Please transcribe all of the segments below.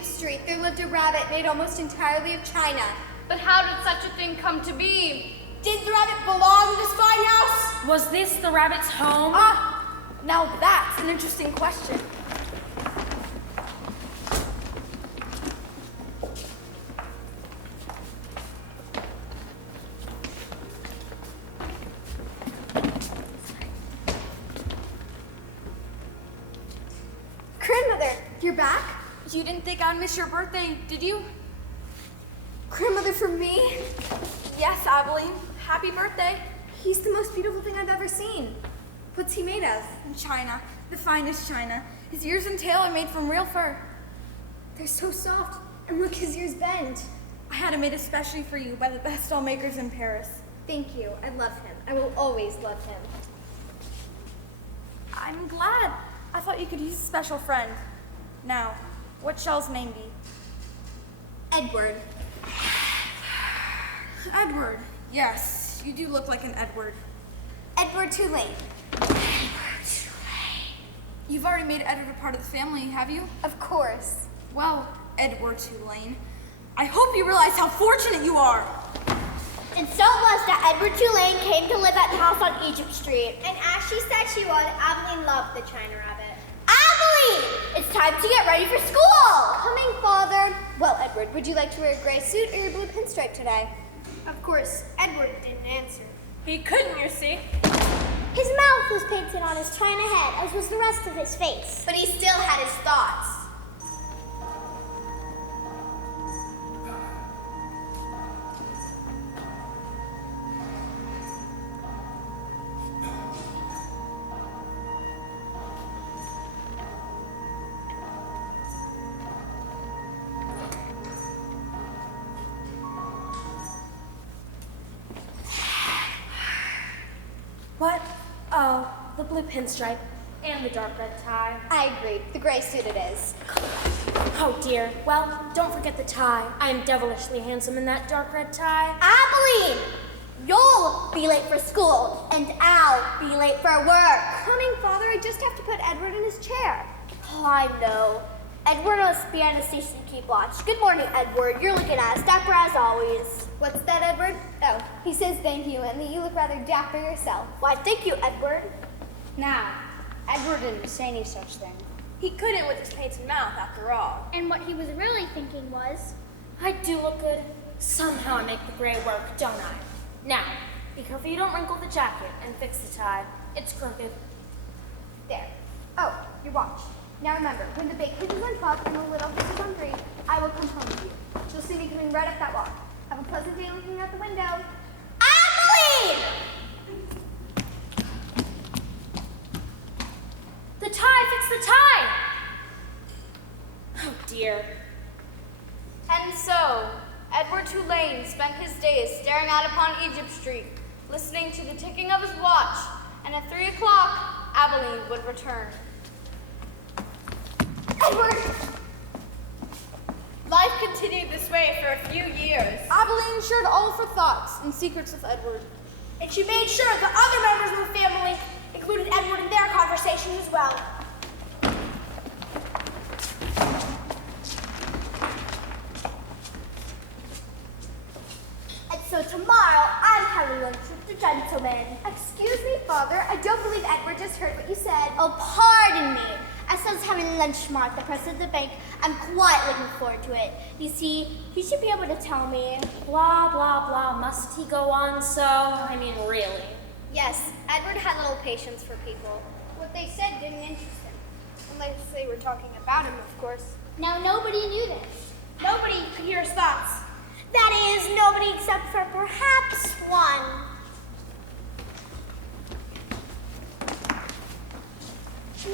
Egypt Street, there lived a rabbit made almost entirely of china. But how did such a thing come to be? Did the rabbit belong in this fine house? Was this the rabbit's home? Now that's an interesting question. Grandmother, you're back? You didn't think I'd miss your birthday, did you? Grandmother, for me? Yes, Abilene. Happy birthday. He's the most beautiful thing I've ever seen. What's he made of? China. The finest china. His ears and tail are made from real fur. They're so soft. And look, his ears bend. I had him made especially for you by the best doll makers in Paris. Thank you. I love him. I will always love him. I'm glad. I thought you could use a special friend. Now, what shall his name be? Edward. Edward. Yes, you do look like an Edward. Edward Tulane. You've already made Edward a part of the family, have you? Of course. Well, Edward Tulane, I hope you realize how fortunate you are. And so it was that Edward Tulane came to live at the house on Egypt Street. And as she said she would, Abilene loved the china rabbit. Abilene! It's time to get ready for school! Coming, Father. Well, Edward, would you like to wear a gray suit or your blue pinstripe today? Of course, Edward didn't answer. He couldn't, you see. His mouth was painted on his china head, as was the rest of his face. But he still had his thoughts. What? Oh, the blue pinstripe and the dark red tie. I agree. The gray suit it is. Oh dear. Well, don't forget the tie. I am devilishly handsome in that dark red tie. Abilene! You'll be late for school, and I'll be late for work. Coming, Father. I just have to put Edward in his chair. Oh, I know. Edward must be on the station to keep watch. Good morning, Edward. You're looking at us, dapper as always. What's that, Edward? Oh, he says thank you, and that you look rather dapper yourself. Why, thank you, Edward. Now, Edward didn't say any such thing. He couldn't with his painted mouth, after all. And what he was really thinking was, I do look good. Somehow I make the gray work, don't I? Now, be careful you don't wrinkle the jacket and fix the tie. It's crooked. There. Oh, your watch. Now remember, when the big hitch is on 12 and the little hitch is on 3, I will come home with you. You'll see me coming right up that walk. Have a pleasant day looking out the window. Abilene! The tie! Fix the tie! Oh dear. And so, Edward Tulane spent his days staring out upon Egypt Street, listening to the ticking of his watch, and at 3 o'clock, Abilene would return. Edward! Life continued this way for a few years. Abilene shared all of her thoughts and secrets with Edward. And she made sure the other members of the family included Edward in their conversations as well. And so tomorrow, I'm having lunch with the gentleman. Excuse me, Father. I don't believe Edward just heard what you said. Oh, pardon me. As I was having lunch tomorrow at the president of the bank, I'm quite looking forward to it. You see, he should be able to tell me. Blah, blah, blah. Must he go on so? I mean, really. Yes, Edward had little patience for people. What they said didn't interest him. Unless they were talking about him, of course. Now, nobody knew this. Nobody could hear his thoughts. That is, nobody except for perhaps one.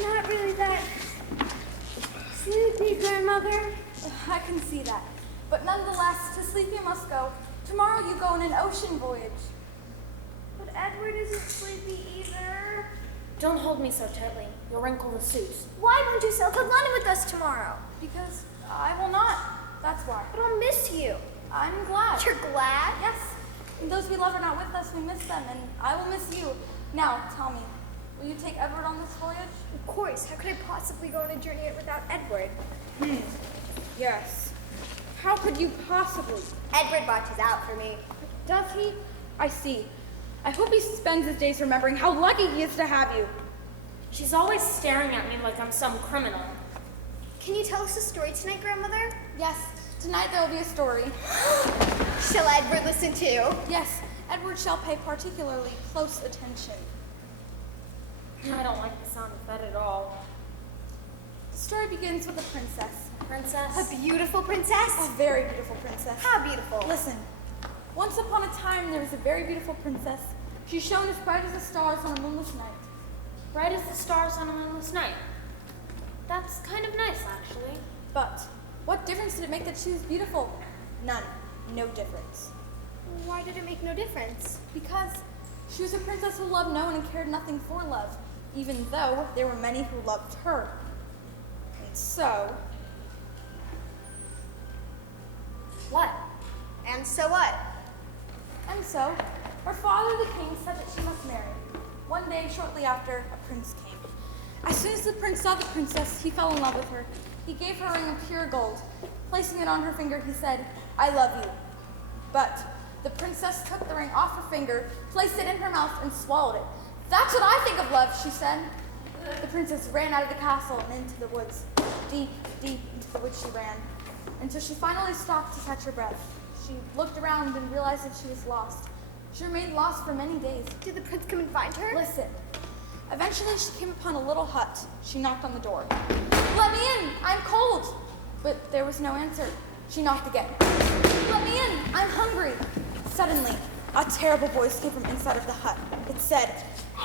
Not really that sleepy, Grandmother. I can see that. But nonetheless, to sleep you must go. Tomorrow you go on an ocean voyage. But Edward isn't sleepy either. Don't hold me so tightly. You'll wrinkle the suit. Why won't you sail to London with us tomorrow? Because I will not. That's why. But I'll miss you. I'm glad. You're glad? Yes. And those we love are not with us. We miss them, and I will miss you. Now, tell me, will you take Edward on this voyage? Of course. How could I possibly go on a journey without Edward? Yes. How could you possibly? Edward watches out for me. Does he? I see. I hope he spends his days remembering how lucky he is to have you. She's always staring at me like I'm some criminal. Can you tell us a story tonight, Grandmother? Yes, tonight there will be a story. Shall Edward listen too? Yes, Edward shall pay particularly close attention. I don't like the sound of that at all. The story begins with a princess. Princess? A beautiful princess? A very beautiful princess. How beautiful. Listen, once upon a time there was a very beautiful princess. She shone as bright as the stars on a moonless night. Bright as the stars on a moonless night. That's kind of nice, actually. But what difference did it make that she was beautiful? None. No difference. Why did it make no difference? Because she was a princess who loved no one and cared nothing for love, even though there were many who loved her. And so... What? And so what? And so, her father, the king, said that she must marry. One day, shortly after, a prince came. As soon as the prince saw the princess, he fell in love with her. He gave her a ring of pure gold. Placing it on her finger, he said, "I love you." But the princess took the ring off her finger, placed it in her mouth, and swallowed it. "That's what I think of love," she said. The princess ran out of the castle and into the woods. Deep, deep into the woods she ran, until she finally stopped to catch her breath. She looked around and realized that she was lost. She remained lost for many days. Did the prince come and find her? Listen. Eventually, she came upon a little hut. She knocked on the door. "Let me in! I'm cold!" But there was no answer. She knocked again. "Let me in! I'm hungry!" Suddenly, a terrible voice came from inside of the hut. It said,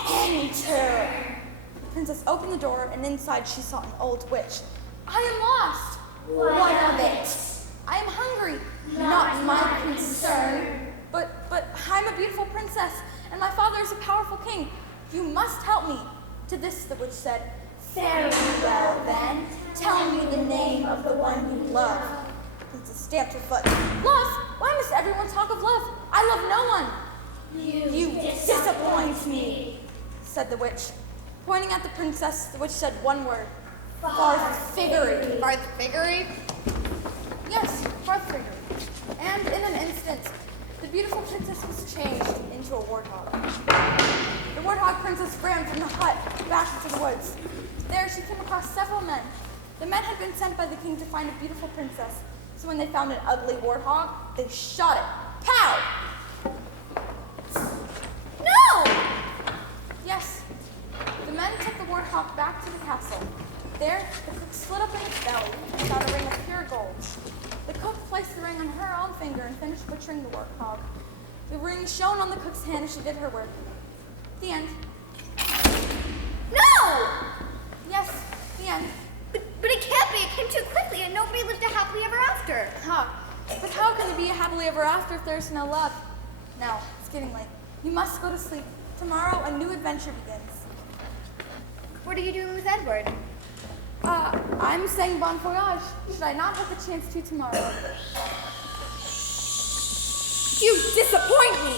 "Enter!" The princess opened the door, and inside she saw an old witch. "I am lost!" "What of it?" "I am hungry." "Not my concern." But I'm a beautiful princess, and my father is a powerful king. You must help me." To this the witch said, "Very well then. Tell me the name of the one you love." The princess stamped her foot. "Love? Why must everyone talk of love? I love no one." You disappoint me," said the witch. Pointing at the princess, the witch said one word. "Farthiggery." Farthiggery? Yes, farthiggery. And in an instant, the beautiful princess was changed into a warthog. The warthog princess ran from the hut back into the woods. There she came across several men. The men had been sent by the king to find a beautiful princess. So when they found an ugly warthog, they shot it. Pow! No! Yes. The men took the warthog back to the castle. There, the cook slit open its belly and found a ring of pure gold. The cook placed the ring on her own finger and finished butchering the warthog. The ring shone on the cook's hand as she did her work. The end. No! Yes, the end. But it can't be. It came too quickly and nobody lived a happily ever after. Huh. But how can there be a happily ever after if there's no love? Now, it's getting late. You must go to sleep. Tomorrow, a new adventure begins. What are you doing with Edward? I'm saying bon voyage. Should I not have the chance to tomorrow? You disappoint me!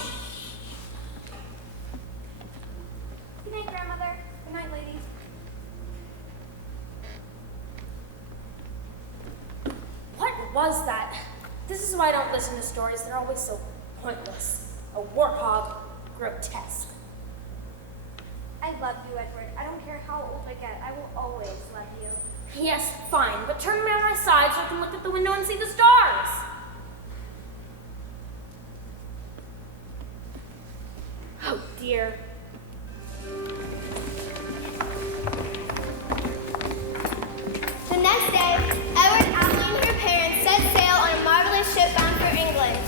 Good night, Grandmother. Good night, ladies. What was that? This is why I don't listen to stories. They're always so pointless. A warthog, grotesque. I love you, Edward. I don't care how old I get. I will always love you. Yes, fine, but turn me on my side so I can look at the window and see the stars. Oh dear. The next day, Edward, Amelie, and her parents set sail on a marvelous ship bound for England.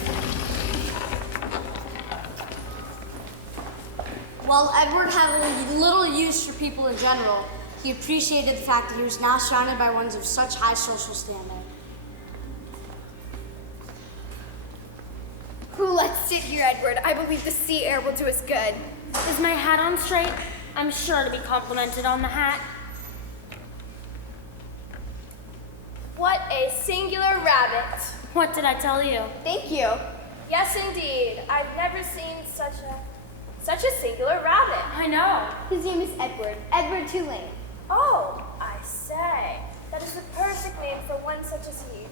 While Edward had little use for people in general, he appreciated the fact that he was now surrounded by ones of such high social standing. Let's sit here, Edward. I believe the sea air will do us good. Is my hat on straight? I'm sure to be complimented on the hat. What a singular rabbit. What did I tell you? Thank you. Yes, indeed. I've never seen such a singular rabbit. I know. His name is Edward. Edward Tulane. Oh, I say. That is the perfect name for one such as he.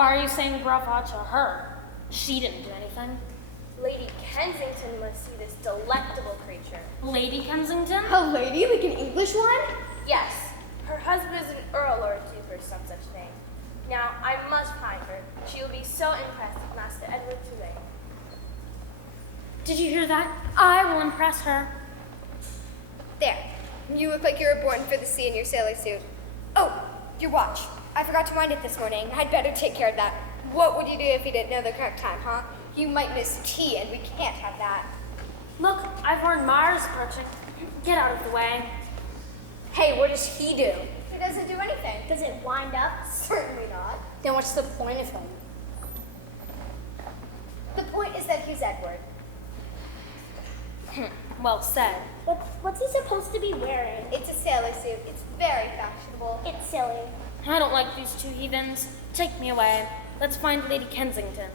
Why are you saying brava to her? She didn't do anything. Lady Kensington must see this delectable creature. Lady Kensington? A lady, like an English one? Yes, her husband is an earl or duke or some such thing. Now, I must find her. She will be so impressed with Master Edward Tulane. Did you hear that? I will impress her. There. You look like you were born for the sea in your sailor suit. Oh, your watch. I forgot to wind it this morning. I'd better take care of that. What would you do if you didn't know the correct time, huh? You might miss tea, and we can't have that. Look, I've warned Mars approaching. Get out of the way. Hey, what does he do? He doesn't do anything. Does it wind up? Certainly not. Then what's the point of him? The point is that he's Edward. Well said. What's he supposed to be wearing? It's a sailor suit. It's very fashionable. It's silly. I don't like these two heathens. Take me away. Let's find Lady Kensington.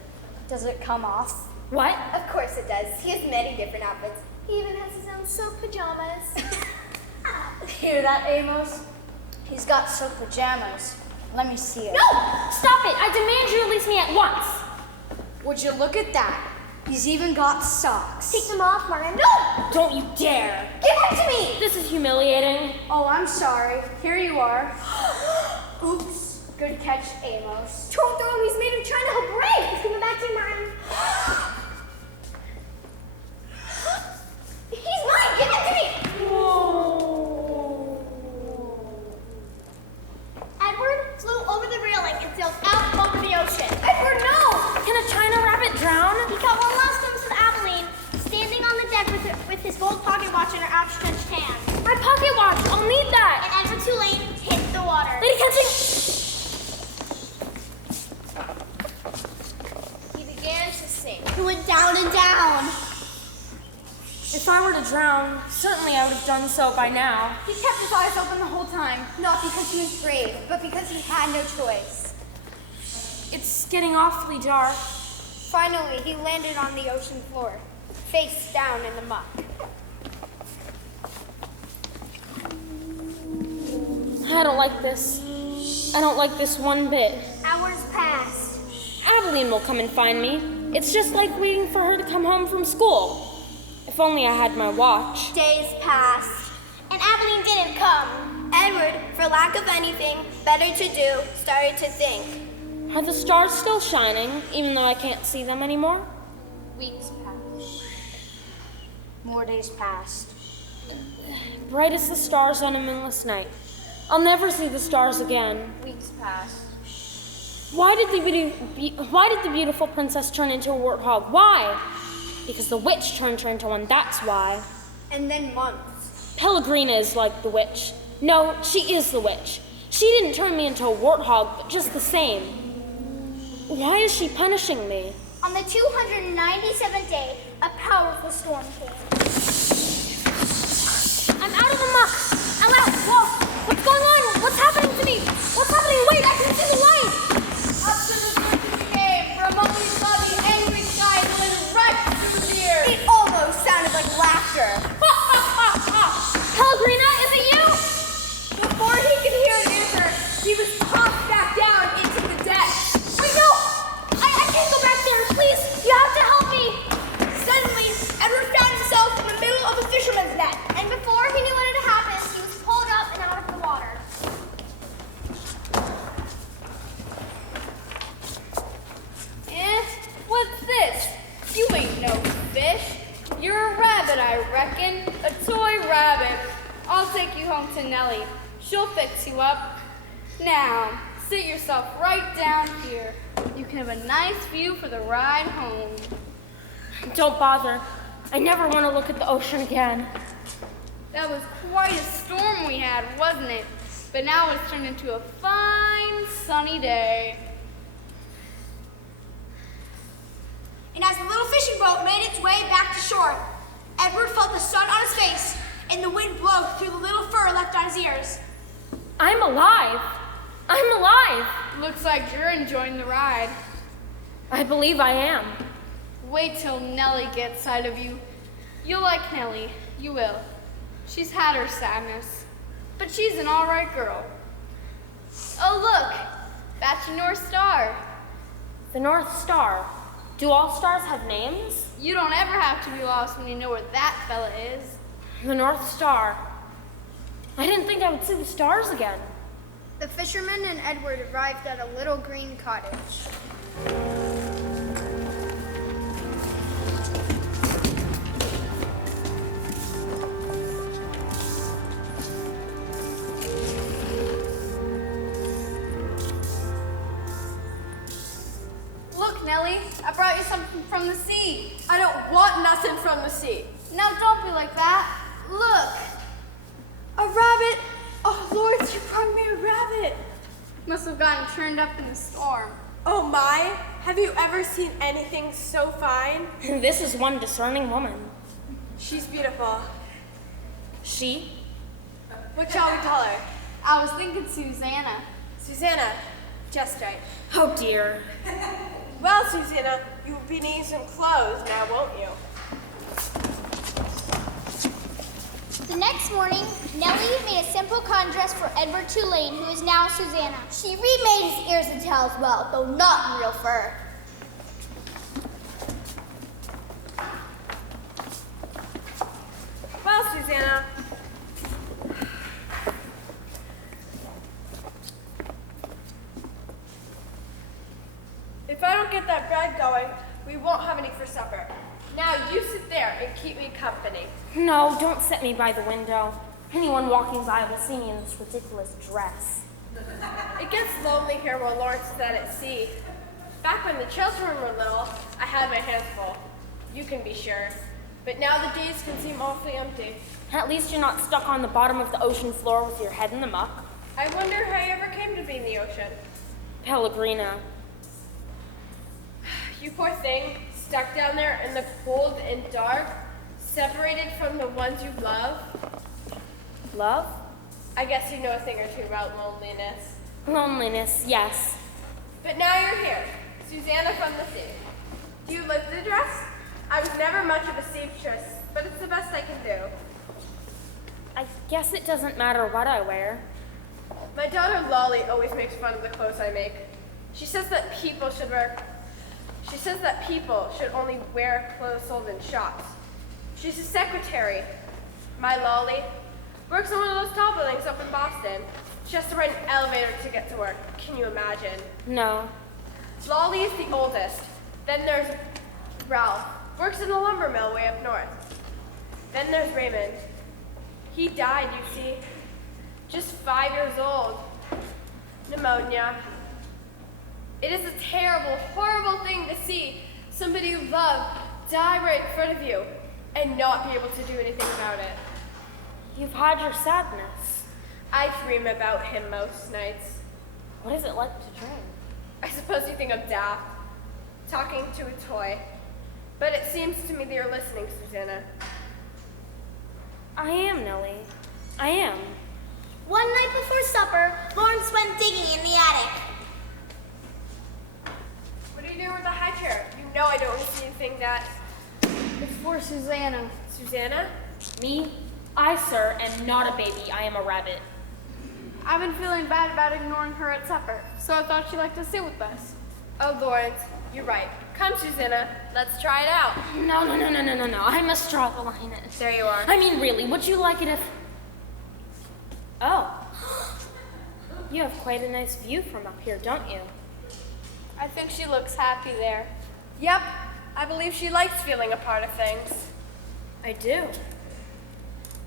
Does it come off? What? Of course it does. He has many different outfits. He even has his own silk pajamas. Hear that, Amos? He's got silk pajamas. Let me see it. No! Stop it! I demand you release me at once! Would you look at that? He's even got socks. Take them off, Martin. No! Don't you dare! Give him to me! This is humiliating. Oh, I'm sorry. Here you are. Oops. Good catch, Amos. Don't throw him. He's made of China. He'll break. He's coming back to you, Martin. He's mine. Give him to me. Edward flew over the railing and sailed out over the ocean. Edward, no! Can a China rabbit drown? He caught one last glimpse of Abilene, standing on the deck with his gold pocket watch in her outstretched hand. My pocket watch! I'll need that! And Edward Tulane hit the water. Lady Kensington! He began to sink. He went down and down. If I were to drown, certainly I would have done so by now. He kept his eyes open the whole time. Not because he was brave, but because he had no choice. It's getting awfully dark. Finally, he landed on the ocean floor, face down in the muck. I don't like this. I don't like this one bit. Hours passed. Abilene will come and find me. It's just like waiting for her to come home from school. If only I had my watch. Days passed. And Abilene didn't come. Edward, for lack of anything better to do, started to think. Are the stars still shining, even though I can't see them anymore? Weeks passed. More days passed. Bright as the stars on a moonless night. I'll never see the stars again. Weeks passed. Why did the beautiful princess turn into a warthog? Why? Because the witch turned her into one, that's why. And then months. Pellegrina is like the witch. No, she is the witch. She didn't turn me into a warthog, but just the same. Why is she punishing me? On the 297th day, a powerful storm came. I'm out of the muck. I'm out. Whoa. What's going on? What's happening to me? What's happening? Wait, I can see the light. Up to the surface came, from among we saw the angry sky glint right through the air. It almost sounded like laughter. Pellegrina, is it you? Before he could hear an answer, he was tossed back down into the deck. Wait, no. I can't go back there. Please, you have to help me. Suddenly, Edward found himself in the middle of a fisherman's net. And before he knew what had happened, he was pulled up and out of the water. What's this? You ain't no fish. You're a rabbit, I reckon. A toy rabbit. I'll take you home to Nellie. She'll fix you up. Now, sit yourself right down here. You can have a nice view for the ride home. Don't bother. I never want to look at the ocean again. That was quite a storm we had, wasn't it? But now it's turned into a fine, sunny day. And as the little fishing boat made its way back to shore, Edward felt the sun on his face and the wind blow through the little fur left on his ears. I'm alive. I'm alive. Looks like you're enjoying the ride. I believe I am. Wait till Nellie gets sight of you. You'll like Nellie. You will. She's had her sadness, but she's an all right girl. Oh, look, that's your North Star. The North Star. Do all stars have names? You don't ever have to be lost when you know where that fella is. The North Star. I didn't think I would see the stars again. The fisherman and Edward arrived at a little green cottage. Look, Nellie, I brought you something from the sea. I don't want nothing from the sea. Now don't be like that. Look. A rabbit? Oh, Lord, you brought me a rabbit. Must have gotten turned up in the storm. Oh my, have you ever seen anything so fine? This is one discerning woman. She's beautiful. She? What shall we call her? I was thinking Susanna. Susanna. Just right. Oh dear. Well, Susanna, you'll be needing some clothes now, won't you? The next morning, Nellie made a simple con dress for Edward Tulane, who is now Susanna. She remade his ears and tail as well, though not in real fur. Well, Susanna. If I don't get that bread going, we won't have any for supper. Now you sit there and keep me company. No, don't set me by the window. Anyone walking by will see me in this ridiculous dress. It gets lonely here while Lawrence is at sea. Back when the children were little, I had my hands full. You can be sure. But now the days can seem awfully empty. At least you're not stuck on the bottom of the ocean floor with your head in the muck. I wonder how you ever came to be in the ocean. Pellegrina. You poor thing, stuck down there in the cold and dark, separated from the ones you love. Love? I guess you know a thing or two about loneliness. Loneliness, yes. But now you're here, Susanna from the sea. Do you like the dress? I was never much of a seamstress, but it's the best I can do. I guess it doesn't matter what I wear. My daughter Lolly always makes fun of the clothes I make. She says that people should only wear clothes sold in shops. She's a secretary. My Lolly works in one of those tall buildings up in Boston. She has to ride an elevator to get to work. Can you imagine? No. Lolly is the oldest. Then there's Ralph. Works in a lumber mill way up north. Then there's Raymond. He died, you see. Just 5 years old. Pneumonia. It is a terrible, horrible thing to see somebody you love die right in front of you and not be able to do anything about it. You've had your sadness. I dream about him most nights. What is it like to dream? I suppose you think I'm daft, talking to a toy. But it seems to me that you're listening, Susanna. I am, Nellie. I am. One night before supper, Lawrence went digging in the attic. What are you doing with the high chair? You know I don't see anything that... It's for Susanna. Susanna? Me? I, sir, am not a baby. I am a rabbit. I've been feeling bad about ignoring her at supper, so I thought she'd like to sit with us. Oh, Lawrence, you're right. Come, Susanna. Let's try it out. No. I must draw the line. There you are. I mean, really, would you like it if... Oh. You have quite a nice view from up here, don't you? I think she looks happy there. Yep, I believe she likes feeling a part of things. I do.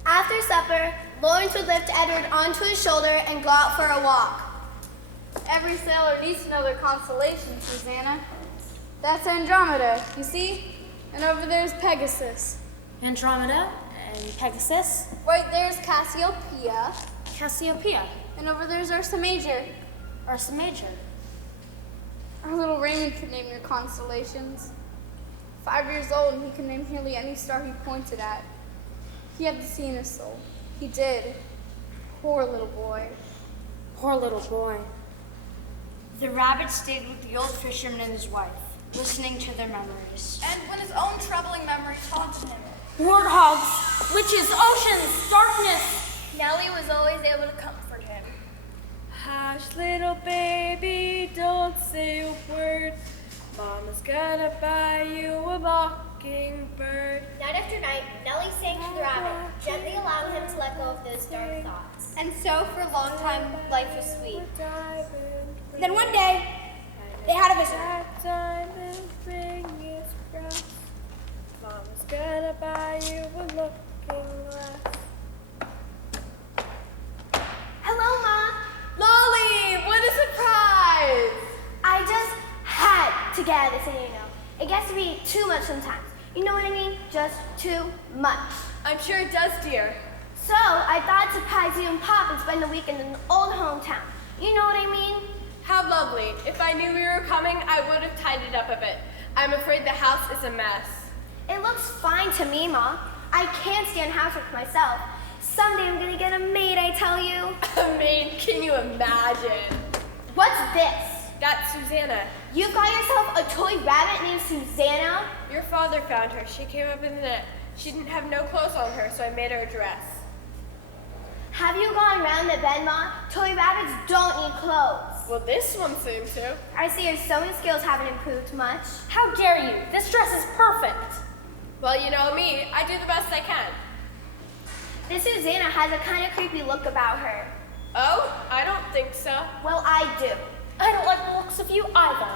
After supper, Lawrence would lift Edward onto his shoulder and go out for a walk. Every sailor needs to know their constellation, Susanna. That's Andromeda, you see? And over there's Pegasus. Andromeda and Pegasus. Right there's Cassiopeia. Cassiopeia. And over there's Ursa Major. Ursa Major. Our little Raymond could name your constellations. 5 years old and he could name nearly any star he pointed at. He had the sea in his soul. He did. Poor little boy. Poor little boy. The rabbit stayed with the old fisherman and his wife, listening to their memories. And when his own troubling memories haunted him, Warthogs, witches, oceans, darkness. Nellie was always able to comfort him. Hush, little baby, don't say a word. Mama's gonna buy you a mockingbird. Night after night, Nellie sang to the rabbit, gently allowing him to let go of those dark thoughts. And so for a long time, life was sweet. Then one day, they had a visitor. That diamond ring is brass. Mama's gonna buy you a looking glass. Hello, Ma. Lolly, what a surprise! I just had to get out of the city, you know. It gets to be too much sometimes. You know what I mean? Just too much. I'm sure it does, dear. So I thought I'd surprise you and Pop and spend the weekend in the old hometown. You know what I mean? How lovely. If I knew we were coming, I would have tidied up a bit. I'm afraid the house is a mess. It looks fine to me, Ma. I can't stand housework myself. Someday I'm gonna get a maid, I tell you. A maid, can you imagine? What's this? That's Susanna. You've got yourself a toy rabbit named Susanna? Your father found her. She came up in the net. She didn't have no clothes on her, so I made her a dress. Have you gone around the bed, Ma? Toy rabbits don't need clothes. Well, this one seems to. I see your sewing skills haven't improved much. How dare you? This dress is perfect. Well, you know me. I do the best I can. This Susanna has a kind of creepy look about her. Oh, I don't think so. Well, I do. I don't like the looks of you either.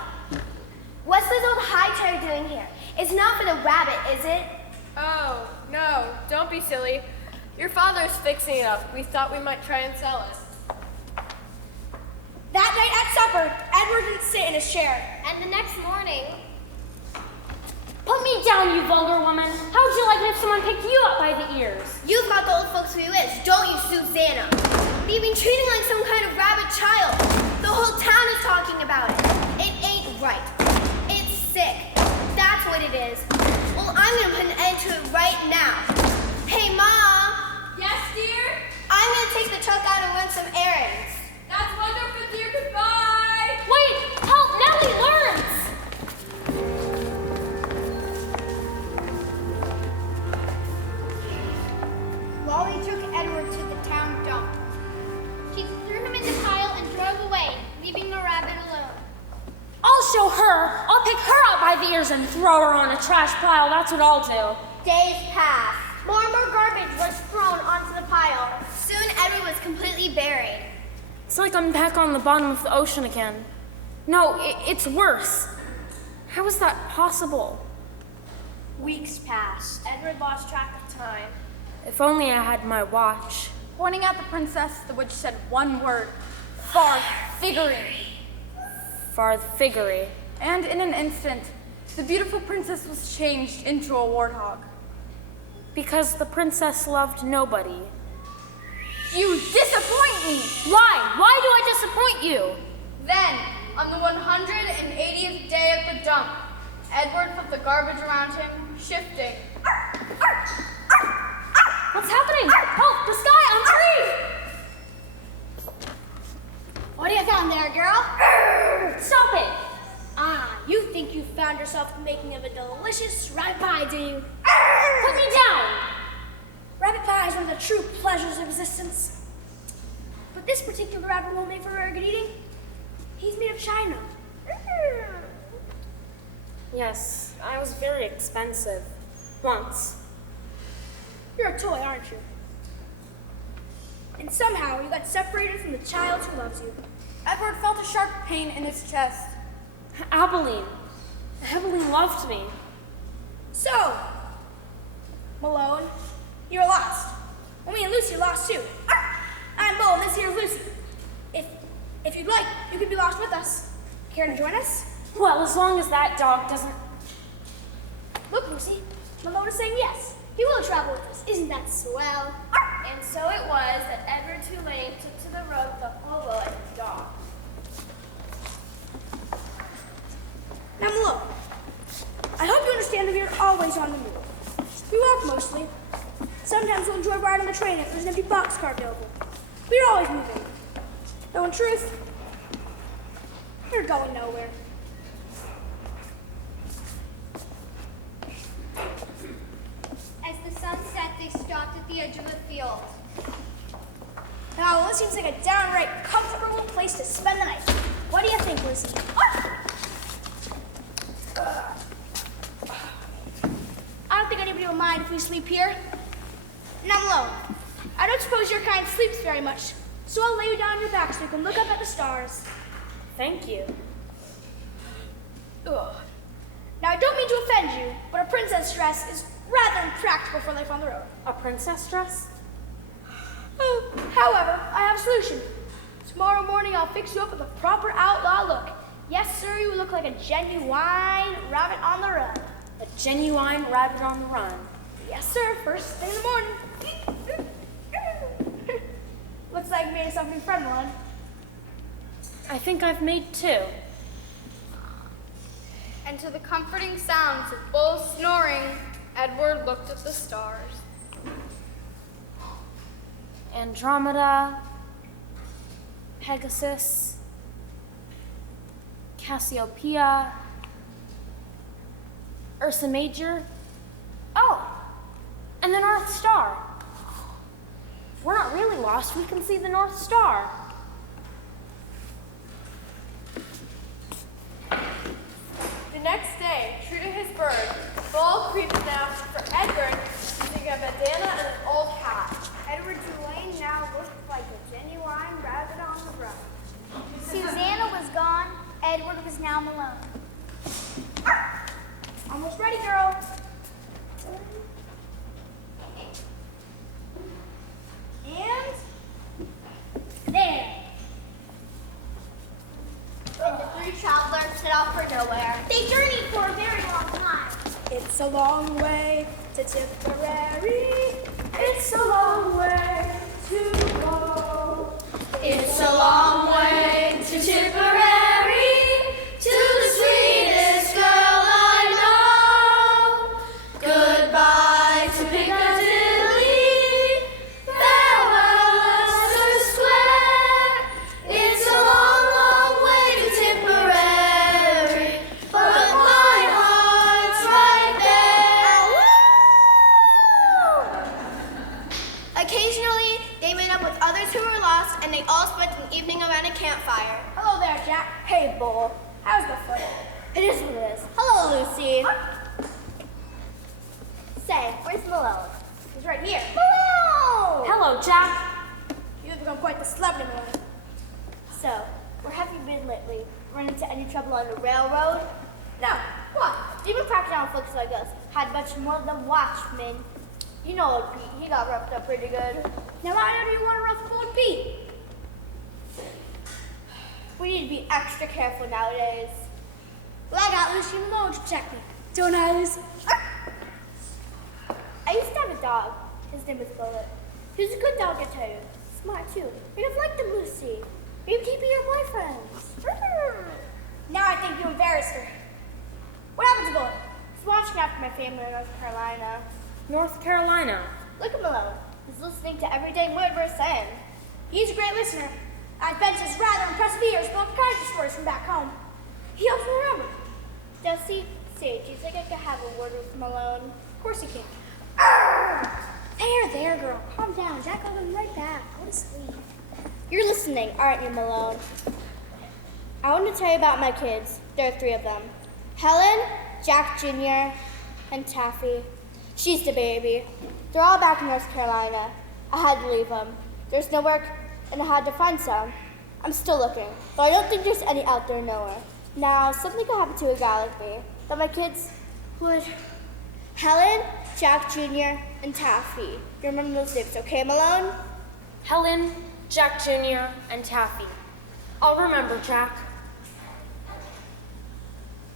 What's this old high chair doing here? It's not for the rabbit, is it? Oh, no. Don't be silly. Your father's fixing it up. We thought we might try and sell it. That night at supper, Edward didn't sit in his chair. And the next morning, Put me down, you vulgar woman. How would you like it if someone picked you up by the ears? You've got the old folks we wish, don't you, Susanna? You've been treating like some kind of rabbit child. The whole town is talking about it. It ain't right. It's sick. That's what it is. Well, I'm gonna put an end to it right now. Hey, Mom. Yes, dear? I'm gonna take the truck out and run some errands. That's wonderful, dear. Goodbye. Wait! Help! Nellie learns! Lolly took Edward to the town dump. she threw him in the pile and drove away, leaving the rabbit alone. I'll show her! I'll pick her up by the ears and throw her on a trash pile. That's what I'll do. Days passed. More and more garbage was thrown onto the pile. Soon Edward was completely buried. It's like I'm back on the bottom of the ocean again. No, it's worse. How is that possible? Weeks passed. Edward lost track of time. If only I had my watch. Pointing at the princess, the witch said one word. Farfiggery. Farfiggery. And in an instant, the beautiful princess was changed into a warthog. Because the princess loved nobody. You disappoint me! Why? Why do I disappoint you? Then, on the 180th day of the dump, Edward felt the garbage around him shifting. What's happening? Help! The sky! I'm free! What do you found there, girl? Stop it! Ah, you think you found yourself the making of a delicious rabbit pie, do you? Put me down! Rabbit pie is one of the true pleasures of existence. But this particular rabbit won't make for very good eating. He's made of china. Yes, I was very expensive. Once. You're a toy, aren't you? And somehow you got separated from the child who loves you. Edward felt a sharp pain in his chest. Abilene. Abilene loved me. So, Malone, you're lost. Well, me and Lucy are lost too. I'm Bo, and this here is Lucy. If you'd like, you could be lost with us. Care to join us? Well, as long as that dog doesn't... Look, Lucy, Malone is saying yes. He will travel with us. Isn't that swell? And so it was that Edward Tulane took to the road the hobo and his dog. Now, Malone, I hope you understand that we are always on the move. We walk mostly. Sometimes we'll enjoy riding the train if there's an empty boxcar available. We're always moving. Though in truth, we're going nowhere. As the sun set, they stopped at the edge of a field. Now, well, this seems like a downright comfortable place to spend the night. What do you think, Lucy? mind if we sleep here? And I'm alone. I don't suppose your kind sleeps very much, so I'll lay you down on your back so you can look up at the stars. Thank you. Ugh. Now, I don't mean to offend you, but a princess dress is rather impractical for life on the road. A princess dress? However, I have a solution. Tomorrow morning, I'll fix you up with a proper outlaw look. Yes, sir, you look like a genuine rabbit on the run. A genuine rabbit on the run. Yes, sir, first thing in the morning. Looks like you made yourself a new friend, Lon. I think I've made 2. And to the comforting sounds of Bull's snoring, Edward looked at the stars. Andromeda, Pegasus, Cassiopeia, Ursa Major. Oh, and the North Star. We're not really lost. We can see the North Star. The next day, true to his bird, Bull creeps now for Edward using a bandana and an old hat. Edward Tulane now looked like a genuine rabbit on the run. Susanna was gone. Edward was now Malone. Almost ready, girl. And there. And the 3 travelers set off for nowhere. They journeyed for a very long time. It's a long way to Tipperary. It's a long way to go. It's a long way to Tipperary, to the sweetest girl I know. Goodbye to Piccadilly, farewell Leicester Square. It's a long, long way to Tipperary, but my heart's right there. Occasionally, they met up with others who were lost, and they all spent an evening around a campfire. Hello there, Jack. Hey, Bull. How's the foot? It is what it is. Hello, Lucy. Say, where's Malone? He's right here. Malone! Hello, Jack. You've become quite the celebrity, Malone. So, where have you been lately? Run into any trouble on the railroad? No. What? Even cracking down folks like us had much more than watchmen. You know old Pete, he got roughed up pretty good. Now, why don't you want to rough old Pete? We need to be extra careful nowadays. Well, I got Lucy and Malone to protect me. Don't I, Lucy? I used to have a dog. His name was Bullet. He was a good dog, I tell you. Smart, too. You'd have liked him, Lucy. You'd keep your boyfriends. Now I think you embarrassed her. What happened to Bullet? He's watching after my family in North Carolina. North Carolina. Look at Malone. He's listening to everyday word we're saying. He's a great listener. I bet his rather impressive ears about the kinds of stories from back home. He helps me remember. Does he? Say, do you think I could have a word with Malone? Of course he can. There, girl. Calm down. Jack will be right back. Go to sleep. You're listening, aren't you, Malone? I want to tell you about my kids. There are 3 of them. Helen, Jack Jr., and Taffy. She's the baby. They're all back in North Carolina. I had to leave them. There's no work, and I had to find some. I'm still looking, but I don't think there's any out there nowhere. Now, something could happen to a guy like me, that my kids would... Helen, Jack Jr., and Taffy. You remember those names, okay, Malone? Helen, Jack Jr., and Taffy. I'll remember, Jack.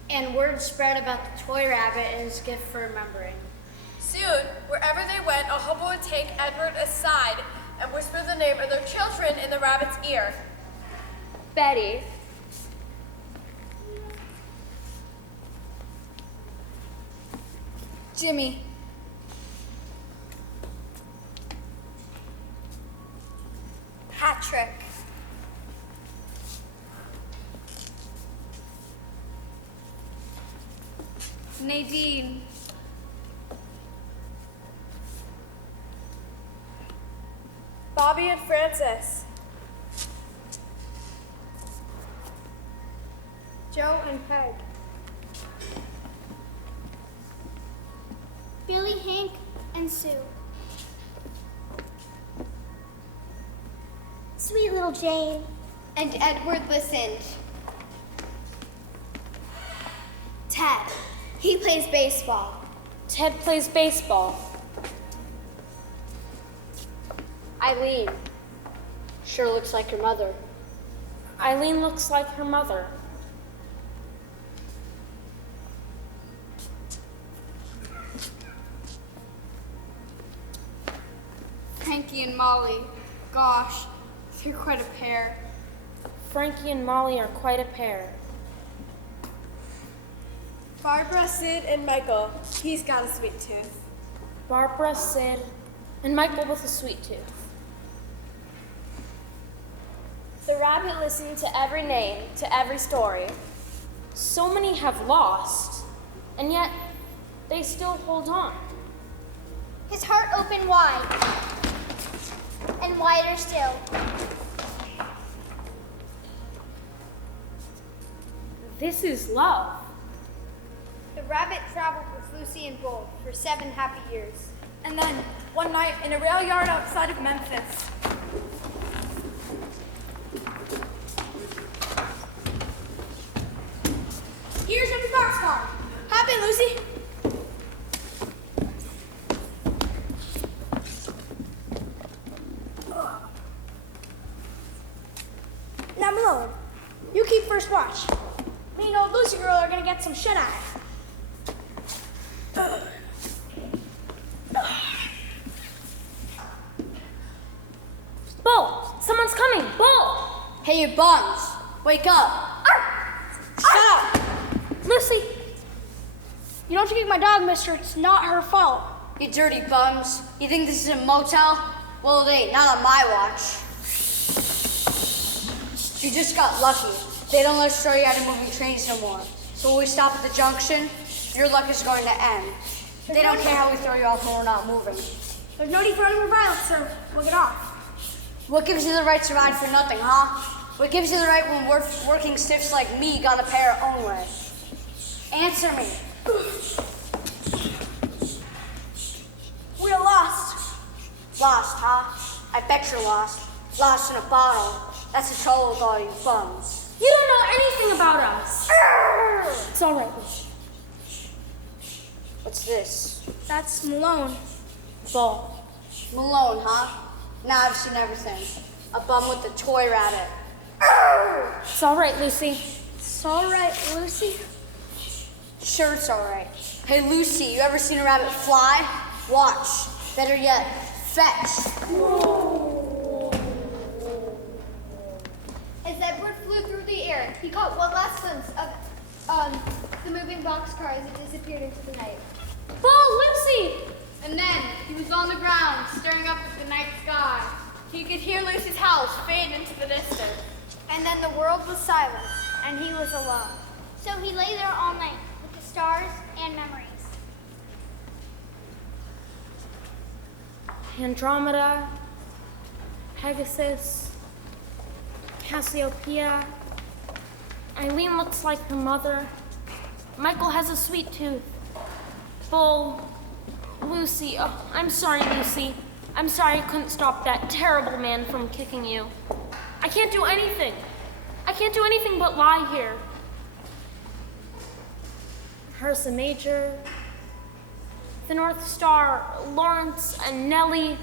And word spread about the toy rabbit and his gift for remembering. Soon, wherever they went, a hobo would take Edward aside and whisper the name of their children in the rabbit's ear. Betty. Jimmy. Patrick. Nadine. Bobby and Francis. Joe and Peg. Billy, Hank, and Sue. Sweet little Jane. And Edward listened. Ted. He plays baseball. Ted plays baseball. Eileen. Sure looks like your mother. Eileen looks like her mother. Frankie and Molly. Gosh, they're quite a pair. Frankie and Molly are quite a pair. Barbara, Sid, and Michael. He's got a sweet tooth. Barbara, Sid, and Michael with a sweet tooth. The rabbit listened to every name, to every story. So many have lost, and yet they still hold on. His heart opened wide, and wider still. This is love. The rabbit traveled with Lucy and Bull for 7 happy years. And then, one night, in a rail yard outside of Memphis, here's your boxcar. Hop in, Lucy. Now, Malone, you keep first watch. Me and old Lucy girl are gonna get some shut-eye. Bull! Someone's coming! Bull! Hey, you bums. Wake up. Shut up! Lucy! You don't have to kick my dog, mister. It's not her fault. You dirty bums. You think this is a motel? Well, it ain't. Not on my watch. You just got lucky. They don't let us show you how to moving trains no more. So when we stop at the junction, your luck is going to end. They don't care how we throw you off when we're not moving. There's no need for any more violence, sir. We'll get off. What gives you the right to ride for nothing, huh? What gives you the right when working stiffs like me gotta pay our own way? Answer me. We're lost. Lost, huh? I bet you're lost. Lost in a bottle. That's the trouble with all you bums. You don't know anything about us! It's all right, Lucy. What's this? That's Malone. Bull. Malone, huh? Now I've seen everything. A bum with a toy rabbit. It's all right, Lucy. It's all right, Lucy. Sure, it's all right. Hey, Lucy, you ever seen a rabbit fly? Watch. Better yet, fetch. As Edward flew through the air, he caught one last glimpse of the moving boxcar as it disappeared into the night. Bull, Lucy! And then he was on the ground, staring up at the night sky. He could hear Lucy's house fade into the distance. And then the world was silent, and he was alone. So he lay there all night with the stars and memories. Andromeda, Pegasus, Cassiopeia. Eileen looks like her mother. Michael has a sweet tooth. Bull, Lucy. Oh, I'm sorry, Lucy. I'm sorry I couldn't stop that terrible man from kicking you. I can't do anything. I can't do anything but lie here. Ursa Major, the North Star, Lawrence and Nellie,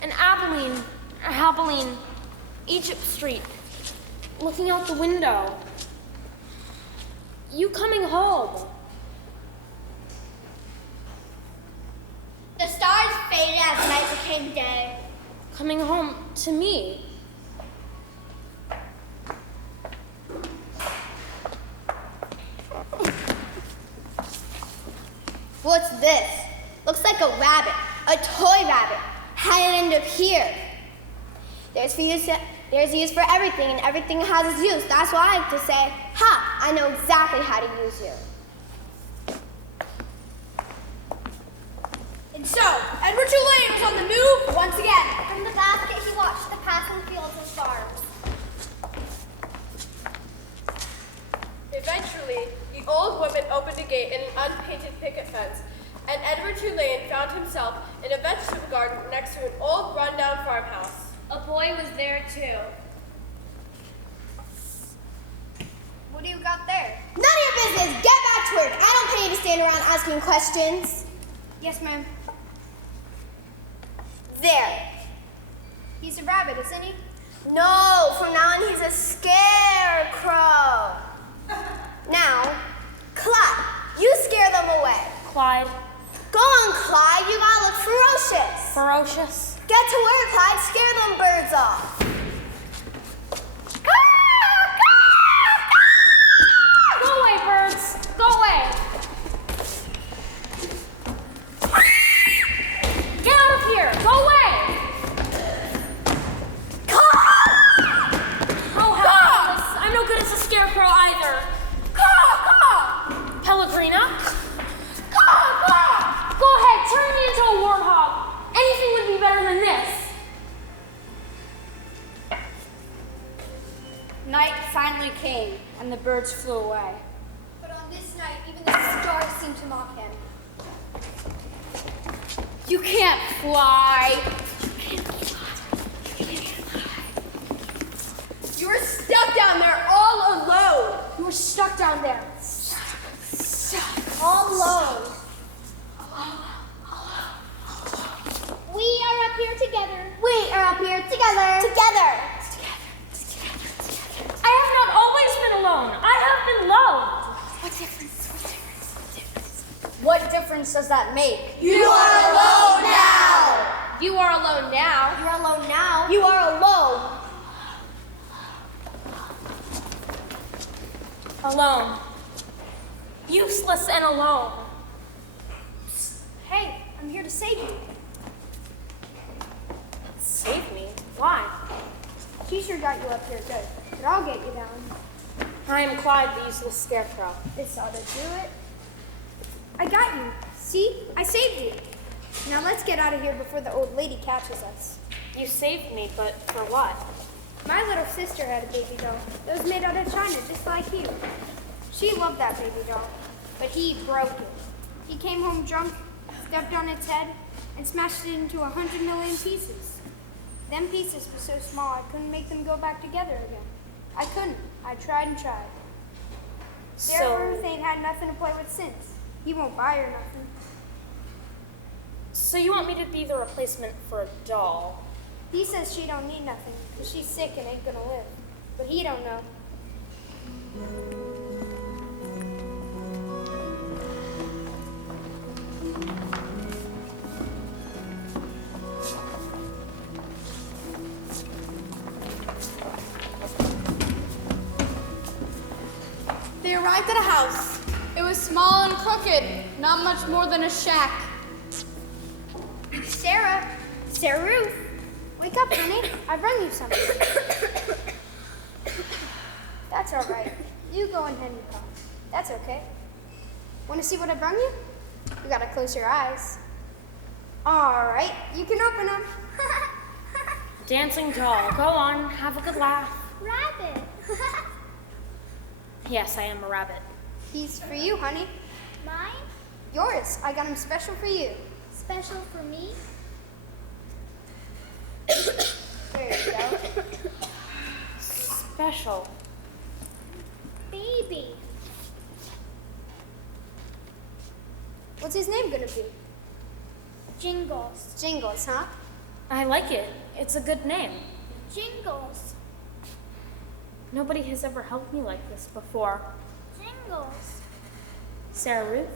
and Abilene, Egypt Street, looking out the window. You coming home. The stars faded as night became day. Coming home to me. What's this? Looks like a rabbit, a toy rabbit. How did it end up here? There's use for everything, and everything has its use. That's why I like to say, ha, I know exactly how to use you. And so, Edward Tulane was on the move once again. From the basket, he watched the passing fields and farms. Eventually, the old woman opened a gate in an unpainted picket fence and Edward Tulane found himself in a vegetable garden next to an old rundown farmhouse. A boy was there too. What do you got there? None of your business. Get back to work. I don't pay you to stand around asking questions. Yes, ma'am. There. He's a rabbit, isn't he? No, from now on he's a scarecrow. Now, Clyde, you scare them away. Clyde. Go on, Clyde. You gotta look ferocious. Ferocious. Get to work, Clyde. Scare them birds off. Go away, birds. Go away. Get out of here. Go away. Oh, heavens. I'm no good as a scarecrow either. Pellegrina? Go ahead, turn me into a warthog. Anything would be better than this. Night finally came, and the birds flew away. But on this night, even the stars seemed to mock him. You can't fly. You were stuck down there all alone. You were stuck down there. All alone. We are up here together. We are up here together. Together. I have not always been alone. I have been loved. What difference does that make? You are alone now. You are alone now. You're alone now. You are alone. Alone. Useless and alone. Hey, I'm here to save you. Save me? Why? Teacher got you up here good, but I'll get you down. I am Clyde, the useless scarecrow. This ought to do it. I got you. See? I saved you. Now let's get out of here before the old lady catches us. You saved me, but for what? My little sister had a baby doll that was made out of china, just like you. She loved that baby doll, but he broke it. He came home drunk, stepped on its head, and smashed it into 100 million pieces. Them pieces were so small I couldn't make them go back together again. I couldn't. I tried and tried. Sarah Ruth ain't had nothing to play with since. He won't buy her nothing. So you want me to be the replacement for a doll? He says she don't need nothing, because she's sick and ain't gonna live. But he don't know. They arrived at a house. It was small and crooked, not much more than a shack. Sarah Ruth, wake up, honey. I've run you something. That's all right. You go and hand me coffee. That's okay. Want to see what I brung you? You gotta close your eyes. All right, you can open them. Dancing doll. Go on, have a good laugh. Rabbit. Yes, I am a rabbit. He's for you, honey. Mine? Yours. I got him special for you. Special for me? There you go. Special. Baby. What's his name gonna be? Jingles. Jingles, huh? I like it. It's a good name. Jingles. Nobody has ever helped me like this before. Jingles. Sarah Ruth?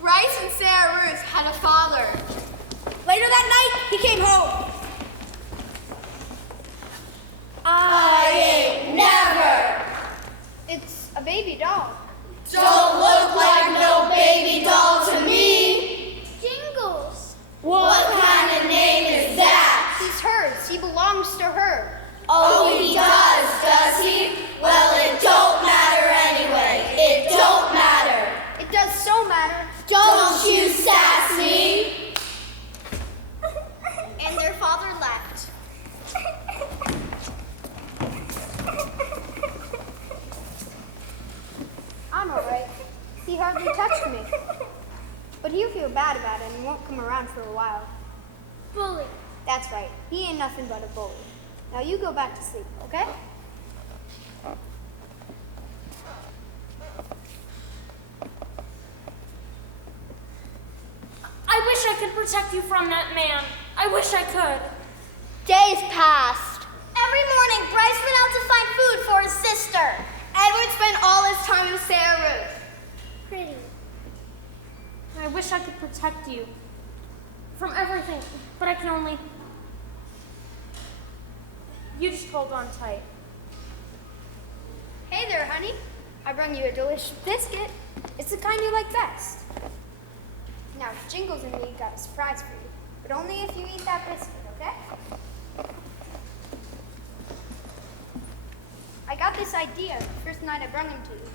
Bryce and Sarah Ruth had a father. Later that night, he came home. I ain't never. It's a baby doll. Don't look like no baby doll to me. Jingles. What kind of name is that? He's hers. He belongs to her. Oh, he does he? Well, it don't matter anyway. It don't matter. It does so matter. Don't you sass me. And their come around for a while. Bully. That's right. He ain't nothing but a bully. Now you go back to sleep, okay? I wish I could protect you from that man. I wish I could. Days passed. Every morning, Bryce went out to find food for his sister. Edward spent all his time with Sarah Ruth. Pretty. I wish I could protect you from everything, but I can only... You just hold on tight. Hey there, honey. I brought you a delicious biscuit. It's the kind you like best. Now, Jingles and me got a surprise for you, but only if you eat that biscuit, okay? I got this idea the first night I brought him to you.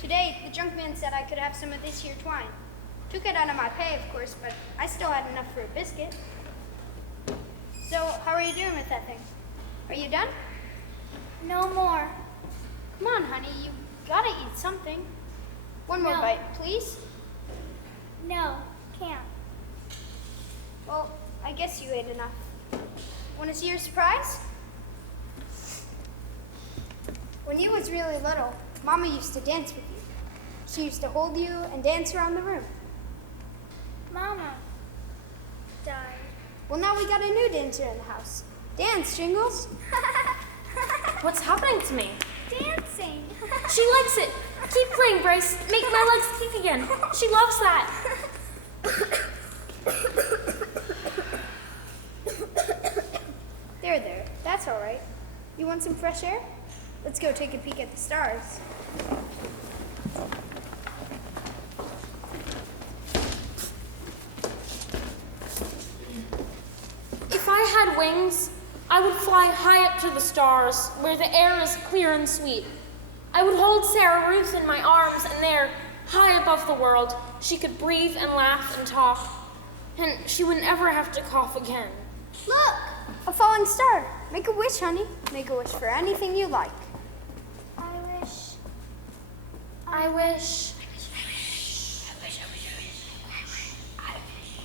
Today, the junk man said I could have some of this here twine. Took it out of my pay, of course, but I still had enough for a biscuit. So, how are you doing with that thing? Are you done? No more. Come on, honey, you gotta eat something. One more No. bite, please. No, can't. Well, I guess you ate enough. Want to see your surprise? When you was really little, Mama used to dance with you. She used to hold you and dance around the room. Mama died. Well, now we got a new dancer in the house. Dance, Jingles. What's happening to me? Dancing. She likes it. Keep playing, Bryce. Make my legs kick again. She loves that. There. That's all right. You want some fresh air? Let's go take a peek at the stars. If I had wings, I would fly high up to the stars, where the air is clear and sweet. I would hold Sarah Ruth in my arms, and there, high above the world, she could breathe and laugh and talk, and she would never have to cough again. Look, a falling star. Make a wish, honey. Make a wish for anything you like. I wish.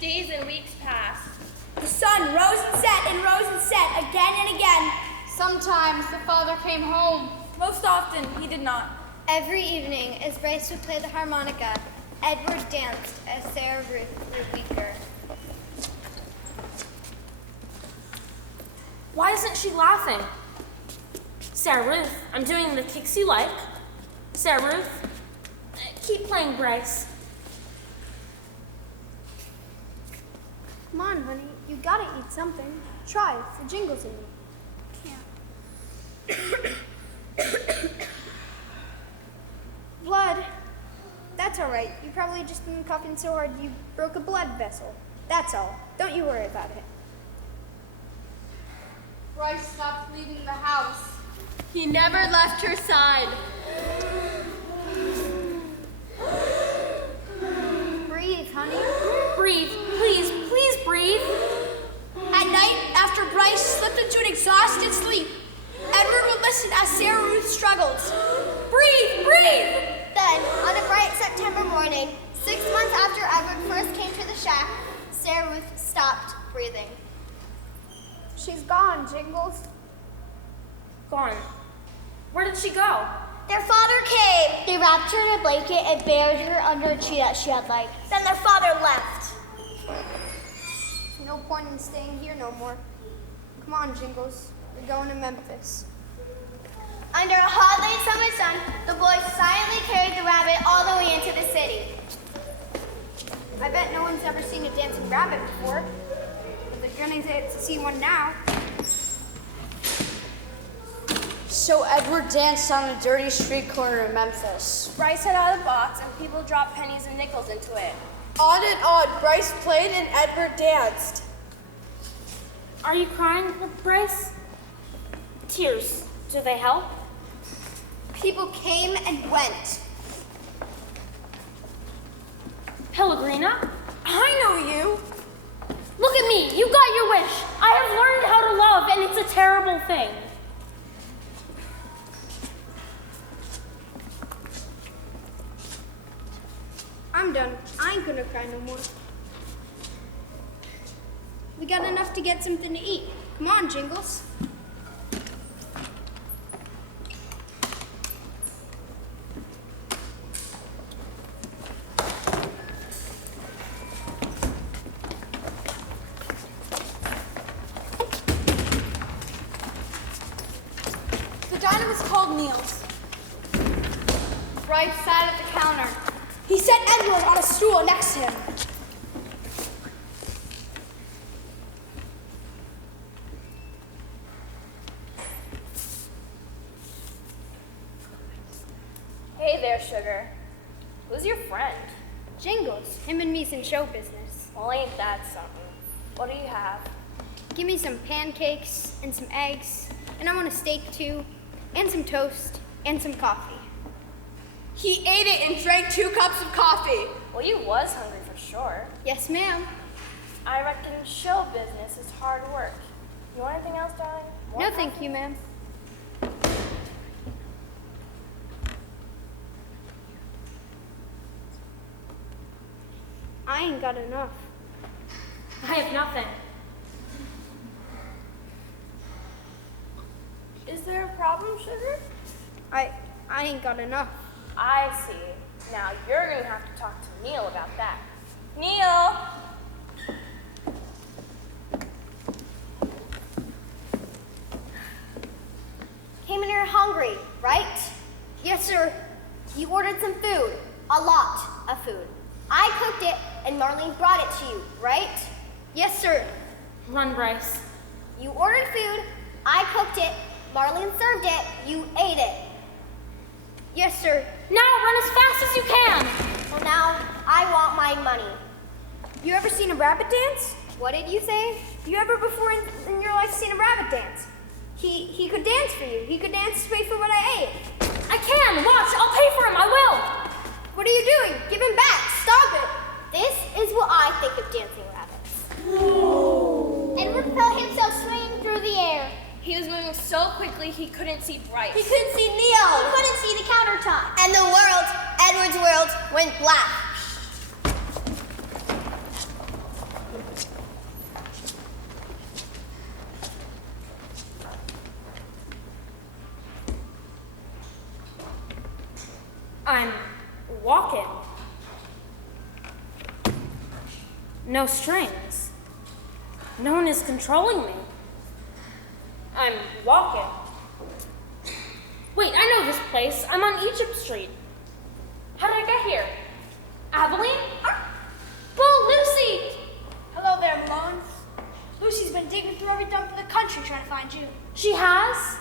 Days and weeks passed. The sun rose and set again and again. Sometimes the father came home. Most often, he did not. Every evening, as Bryce would play the harmonica, Edward danced as Sarah Ruth grew weaker. Why isn't she laughing? Sarah Ruth, I'm doing the kicks you like. Sarah Ruth, keep playing, Bryce. Come on, honey. You gotta eat something. Try for Jingles and me. Blood. That's all right. You probably just been coughing so hard you broke a blood vessel. That's all. Don't you worry about it. Bryce stopped leaving the house. He never left her side. Breathe, honey. Breathe, please breathe. At night, after Bryce slipped into an exhausted sleep, Edward would listen as Sarah Ruth struggled. Breathe. Then, on a bright September morning, 6 months after Edward first came to the shack, Sarah Ruth stopped breathing. She's gone, Jingles. Gone. Where did she go? Their father came. They wrapped her in a blanket and buried her under a tree that she had liked. Then their father left. No point in staying here no more. Come on, Jingles. We're going to Memphis. Under a hot late summer sun, the boys silently carried the rabbit all the way into the city. I bet no one's ever seen a dancing rabbit before. But they're gonna get to see one now. So Edward danced on a dirty street corner in Memphis. Bryce had out a box and people dropped pennies and nickels into it. On and on, Bryce played and Edward danced. Are you crying, Bryce? Tears, do they help? People came and went. Pellegrina? I know you. Look at me, you got your wish. I have learned how to love, and it's a terrible thing. I'm done. I ain't gonna cry no more. We got enough to get something to eat. Come on, Jingles. The diner was called Neil's. Right side of the counter. He set Edward on a stool next to him. Hey there, Sugar. Who's your friend? Jingles, him and me's in show business. Well, ain't that something? What do you have? Give me some pancakes and some eggs, and I want a steak too, and some toast, and some coffee. He ate it and drank 2 cups of coffee. Well, you was hungry for sure. Yes, ma'am. I reckon show business is hard work. You want anything else, darling? No, thank you, ma'am. I ain't got enough. I have nothing. Is there a problem, Sugar? I ain't got enough. I see. Now you're gonna have to talk to Neil about that. Neil! Came in here hungry, right? Yes, sir. You ordered some food. A lot of food. I cooked it and Marlene brought it to you, right? Yes, sir. Run, Bryce. You ordered food, I cooked it, Marlene served it, you ate it. Yes, sir. Now run as fast as you can. Well, now I want my money. You ever seen a rabbit dance? What did you say? You ever before in your life seen a rabbit dance? He could dance for you. He could dance to pay for what I ate. I can. Watch. I'll pay for him. I will. What are you doing? Give him back. Stop it. This is what I think of dancing rabbits. Edward felt himself swinging through the air. He was moving so quickly he couldn't see Bryce. He couldn't see Neo. He couldn't see the countertop. And the world, Edward's world, went black. I'm walking. No strings. No one is controlling me. I'm walking. Wait, I know this place. I'm on Egypt Street. How did I get here? Abilene? Bull, Lucy! Hello there, Malone. Lucy's been digging through every dump in the country trying to find you. She has?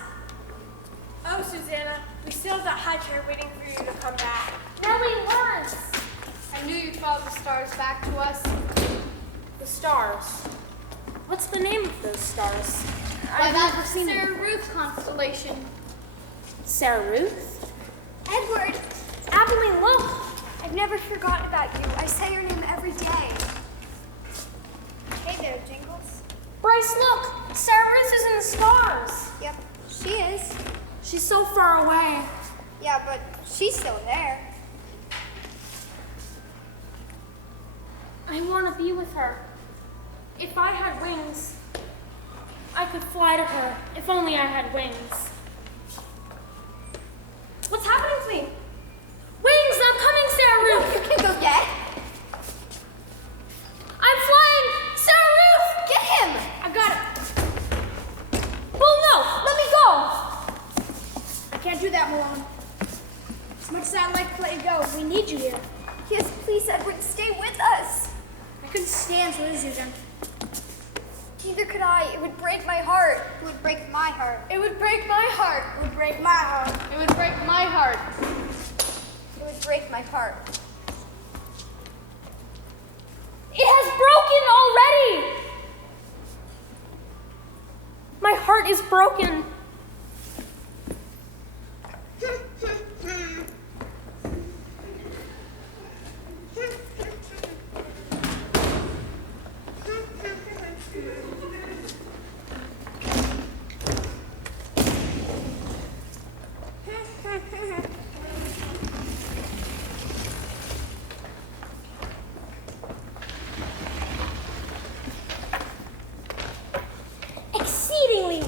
Oh, Susanna, we still have that high chair waiting for you to come back. Nellie Lawrence. I knew you'd follow the stars back to us. The stars. What's the name of those stars? Why, that's the Sarah Ruth constellation. Sarah Ruth? Edward! Abilene, look! I've never forgotten about you. I say your name every day. Hey there, Jingles. Bryce, look! Sarah Ruth is in the stars. Yep, she is. She's so far away. Yeah, but she's still there. I want to be with her. If I had wings, I could fly to her. If only I had wings. What's happening to me? Wings! I'm coming, Sarah Ruth! You can go get. I'm flying! Sarah Ruth! Get him! I got it. Well, no! Let me go! I can't do that, Malone. As much as I'd like to let you go, we need you here. Yes, please, Edward, stay with us. I couldn't stand to lose you then. Neither could I. It would break my heart. It would break my heart. It would break my heart. It would break my heart. It would break my heart. It would break my heart. It has broken already! My heart is broken.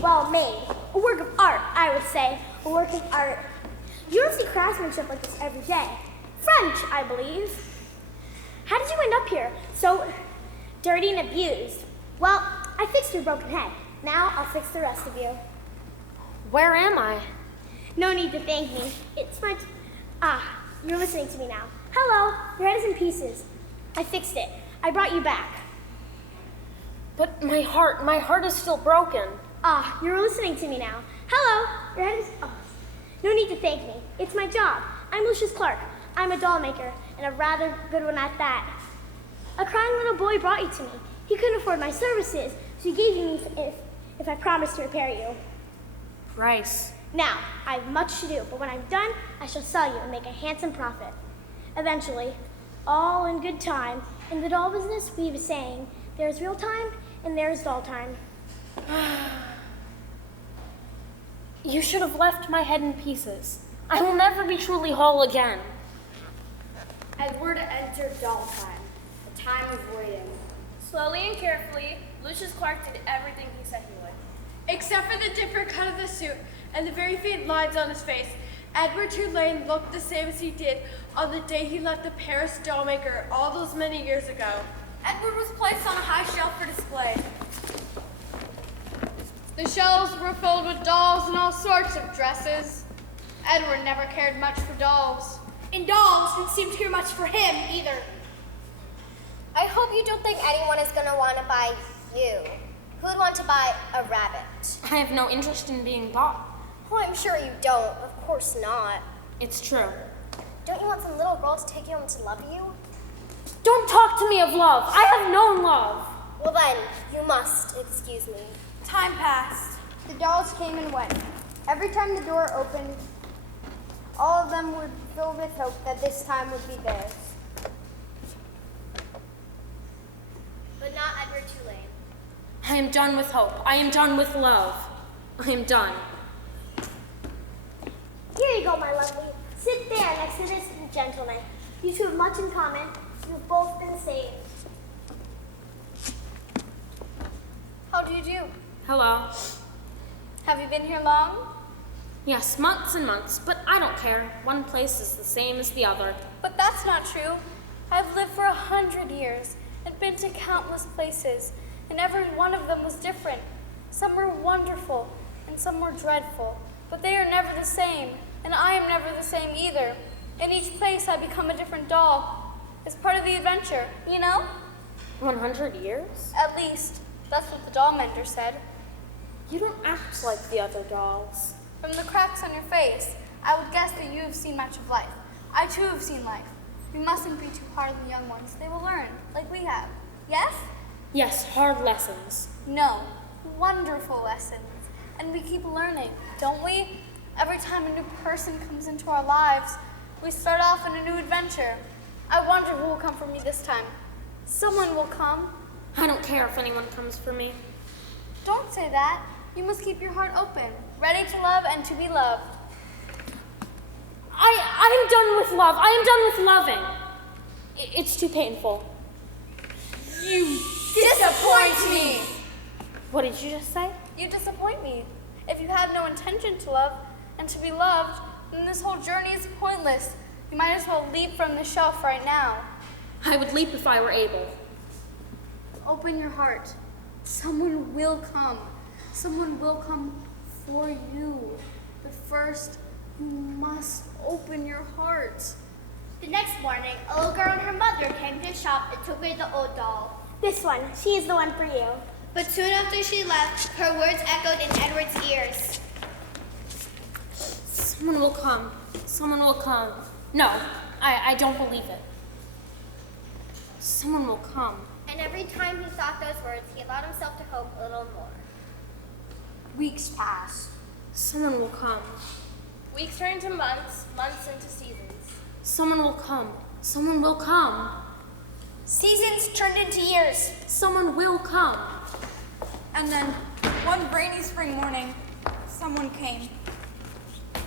well made. A work of art, I would say. A work of art. You don't see craftsmanship like this every day. French, I believe. How did you end up here, so dirty and abused? Well, I fixed your broken head. Now I'll fix the rest of you. Where am I? No need to thank me. It's my... you're listening to me now. Hello, your head is in pieces. I fixed it. I brought you back. But my heart is still broken. You're listening to me now. Hello, your head is... no need to thank me. It's my job. I'm Lucius Clark. I'm a doll maker, and a rather good one at that. A crying little boy brought you to me. He couldn't afford my services, so he gave you me if I promised to repair you. Price. Now, I have much to do, but when I'm done, I shall sell you and make a handsome profit. Eventually, all in good time. In the doll business, we have a saying, there's real time and there's doll time. You should have left my head in pieces. I will never be truly whole again. Edward entered doll time, a time of waiting. Slowly and carefully, Lucius Clark did everything he said he would. Except for the different cut of the suit and the very faint lines on his face, Edward Tulane looked the same as he did on the day he left the Paris dollmaker all those many years ago. Edward was placed on a high shelf for display. The shelves were filled with dolls and all sorts of dresses. Edward never cared much for dolls. And dolls didn't seem to care much for him either. I hope you don't think anyone is going to want to buy you. Who would want to buy a rabbit? I have no interest in being bought. Oh, I'm sure you don't. Of course not. It's true. Don't you want some little girl to take you home to love you? Don't talk to me of love. I have known love. Well then, you must excuse me. Time passed. The dolls came and went. Every time the door opened, all of them were filled with hope that this time would be theirs. But not Edward Tulane. I am done with hope. I am done with love. I am done. Here you go, my lovely. Sit there next to this gentleman. You two have much in common. You've both been saved. How do you do? Hello. Have you been here long? Yes, months and months, but I don't care. One place is the same as the other. But that's not true. I've lived for 100 years and been to countless places, and every one of them was different. Some were wonderful, and some were dreadful, but they are never the same, and I am never the same either. In each place, I become a different doll. It's part of the adventure, you know? 100 years? At least, that's what the doll mender said. You don't act like the other dolls. From the cracks on your face, I would guess that you have seen much of life. I too have seen life. We mustn't be too hard on the young ones. They will learn, like we have. Yes? Yes, hard lessons. No, wonderful lessons. And we keep learning, don't we? Every time a new person comes into our lives, we start off in a new adventure. I wonder who will come for me this time. Someone will come. I don't care if anyone comes for me. Don't say that. You must keep your heart open, ready to love and to be loved. I am done with love. I am done with loving. It's too painful. You disappoint me. What did you just say? You disappoint me. If you have no intention to love and to be loved, then this whole journey is pointless. You might as well leap from the shelf right now. I would leap if I were able. Open your heart. Someone will come. Someone will come for you. But first, you must open your heart. The next morning, a little girl and her mother came to the shop and took away the old doll. This one, she is the one for you. But soon after she left, her words echoed in Edward's ears. Someone will come. Someone will come. No, I don't believe it. Someone will come. And every time he thought those words, he allowed himself to hope a little more. Weeks passed. Someone will come. Weeks turn into months, months into seasons. Someone will come. Someone will come. Seasons turned into years. Someone will come. And then, one rainy spring morning, someone came.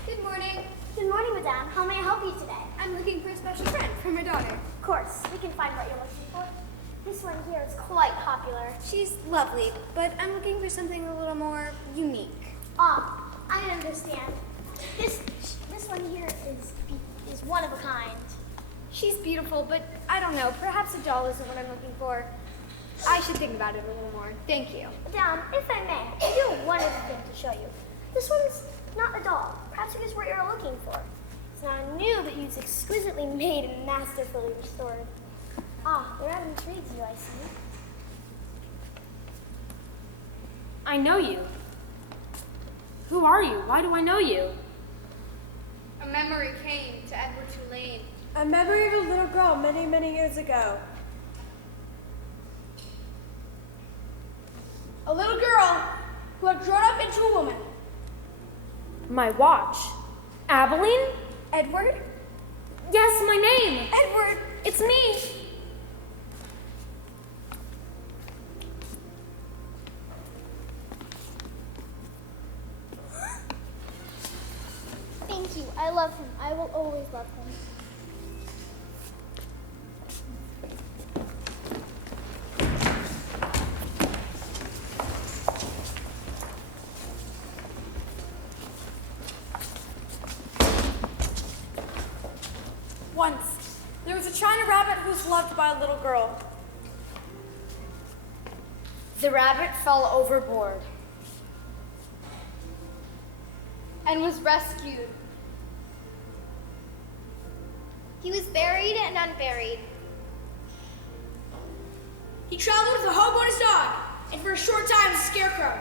Good morning. Good morning, madame. How may I help you today? I'm looking for a special friend for my daughter. Of course, we can find what you're looking for. This one here is quite popular. She's lovely, but I'm looking for something a little more unique. Ah, I understand. This one here is one of a kind. She's beautiful, but I don't know. Perhaps a doll isn't what I'm looking for. I should think about it a little more. Thank you. Madame, if I may, I do have one other thing to show you. This one's not a doll. Perhaps it is what you're looking for. It's not new, but it's exquisitely made and masterfully restored. Ah, the rather intrigues you, I see. I know you. Who are you? Why do I know you? A memory came to Edward Tulane. A memory of a little girl many, many years ago. A little girl who had grown up into a woman. My watch. Abilene? Edward? Yes, my name. Edward! It's me. Thank you. I love him. I will always love him. Once, there was a China rabbit who was loved by a little girl. The rabbit fell overboard. And was rescued. He was buried and unburied. He traveled with a hobo and his dog, and for a short time as a scarecrow.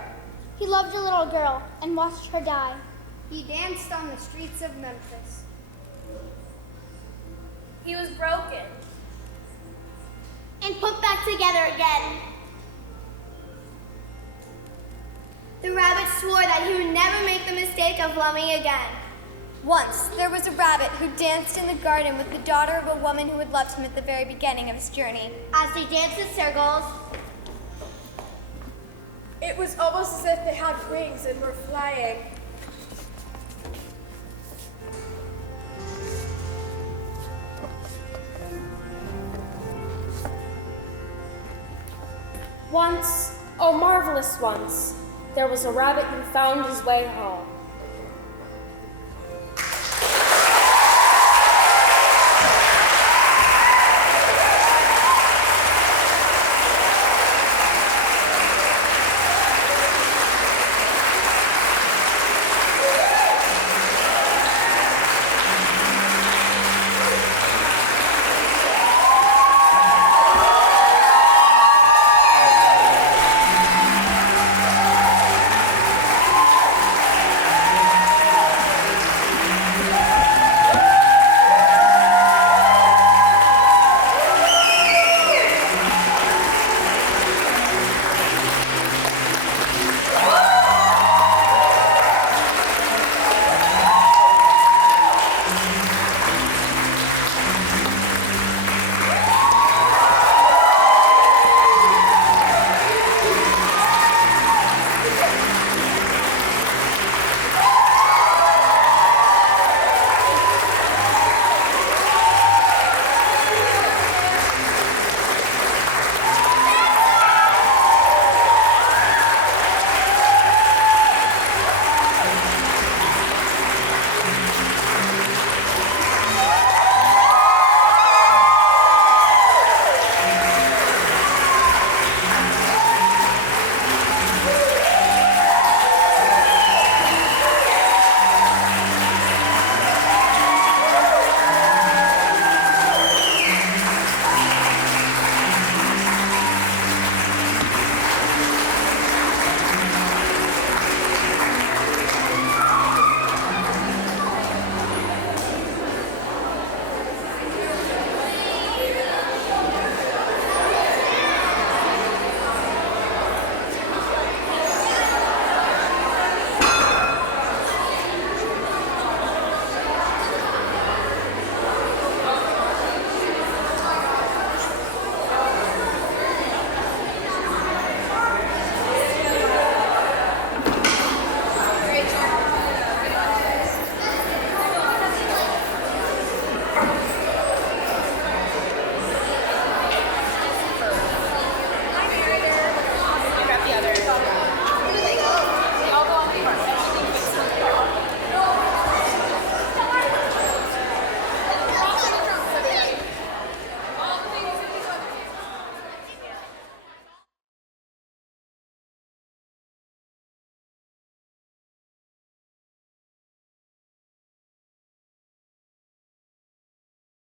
He loved a little girl and watched her die. He danced on the streets of Memphis. He was broken. And put back together again. The rabbit swore that he would never make the mistake of loving again. Once, there was a rabbit who danced in the garden with the daughter of a woman who had loved him at the very beginning of his journey. As they danced in circles, It was almost as if they had wings and were flying. Once, oh marvelous once, there was a rabbit who found his way home.